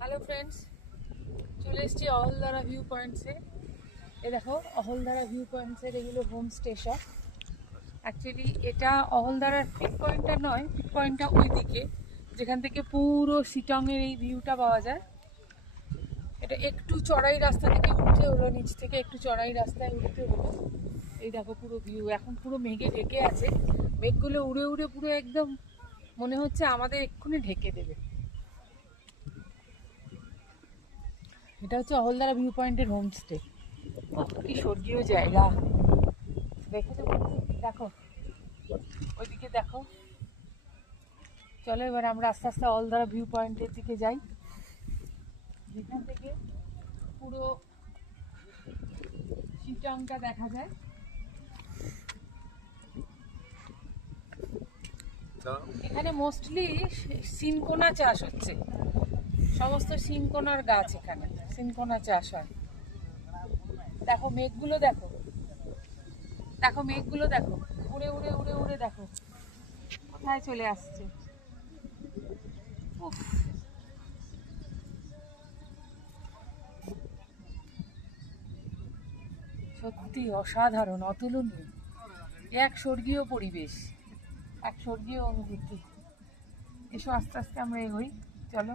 Hello friends, চলে এসেছি Ahaldara view পয়েন্টসে। এ দেখো অহলদারা ভিউ পয়েন্টসের এগুলো হোম স্টেশন। অ্যাকচুয়ালি এটা অহলদারার পিক পয়েন্টটা নয়, পিক পয়েন্টটা ওই দিকে যেখান থেকে পুরো শিটংয়ের এই ভিউটা পাওয়া যায়। এটা একটু চড়াই রাস্তা থেকে উঠতে হলো, নিচ থেকে একটু চড়াই রাস্তায় উঠতে হলো। এই দেখো পুরো ভিউ, এখন পুরো মেঘে ঢেকে আছে। মেঘগুলো উড়ে উড়ে পুরো একদম মনে হচ্ছে আমাদের এক্ষুনি ঢেকে দেবে। এটা হচ্ছে অহলদারা ভিউ পয়েন্টের হোমস্টে। কি স্বর্গীয় জায়গা, দেখেছো? দেখো ওইদিকে দেখো। চলো এবার আমরা আস্তে আস্তে অহলদারা ভিউ পয়েন্টের দিকে যাই, যেখান থেকে পুরো শিটংটা দেখা যায়। এখানে মোস্টলি সিনকোনা চাষ হচ্ছে, সমস্ত সিনকোনার গাছ, এখানে সিনকোনা চাষ হয়। দেখো মেঘগুলো দেখো, দেখো মেঘগুলো দেখো, উড়ে উড়ে উড়ে উড়ে দেখো কোথায় চলে আসছে। উফ, সত্যি অসাধারণ, অতুলনীয়। এক স্বর্গীয় পরিবেশ, এক স্বর্গীয় অনুভূতি। এসো আস্তে আস্তে আমরা এগোই, চলো।